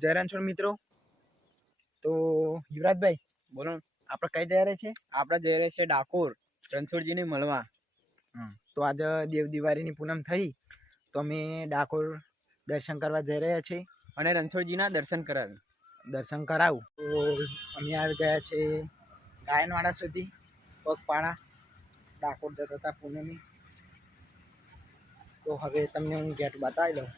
જય રણછોડ મિત્રો. તો યુવરાજભાઈ બોલો. આપણે કઈ જઈ રહ્યા છે? આપણે જઈ રહ્યા છે ડાકોર રણછોડજીને મળવા. તો આજે દેવ દિવાળીની પૂનમ થઈ તો અમે ડાકોર દર્શન કરવા જઈ રહ્યા છીએ અને રણછોડજીના દર્શન કરાવ્યું. દર્શન કરાવું તો અમે આવી ગયા છે ગાયનવાડા સુધી પગપાળા ડાકોર જતા હતા પૂનમી. તો હવે તમને હું ગેટ બતાવી દઉં.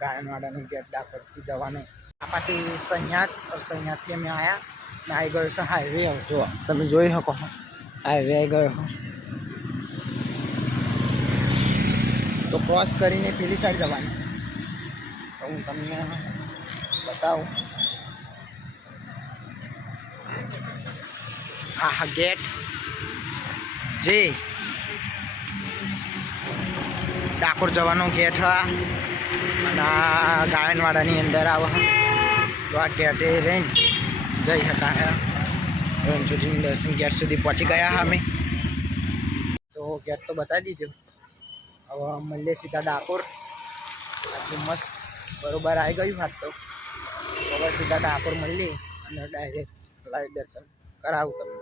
ગાયનવાડાનું ગેટ ડાકોરથી જવાનું આપાથી સહ્યાથી અમે આવ્યા ને આવી ગયો છે હાઈવે. જો તમે જોઈ શકો હાઈવે આવી ગયો. તો ક્રોસ કરીને પેલી સાઈડ જવાનું. તો હું તમને બતાવું. હા ગેટ જે ડાકોર જવાનો ગેટ હા અને આ ગાયનવાડાની અંદર આવે તો આ ગેટે રહીને જઈ શકાય. રણછોડજીનું દર્શન ગેટ સુધી પહોંચી ગયા હા અમે. તો ગેટ તો બતાવી દીધું. હવે મળીએ સીધા ડાકોર. આટલું મસ્ત બરોબર આવી ગયું હાથ તો હવે સીધા ડાકોર મળીએ અને ડાયરેક્ટ લાઈવ દર્શન કરાવું તમને.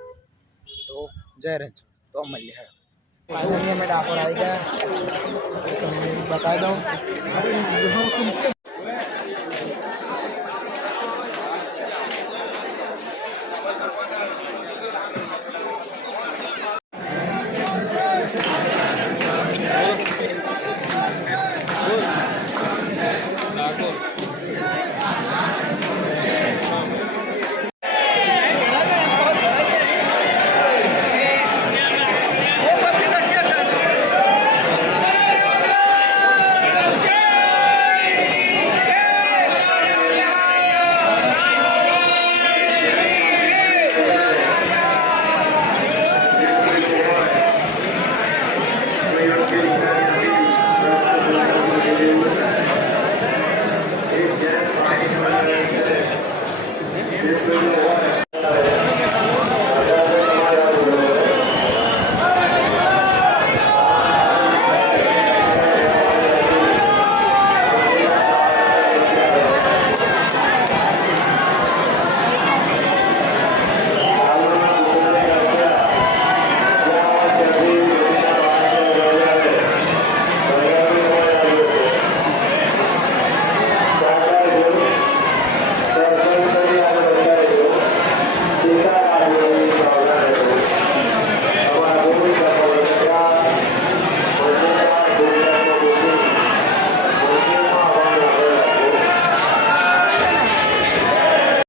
તો જય રણછોડ. તો મળીએ. ફાઇનલી અમે ડાકોર આવી ગયા. તમને બતાવી દઉં.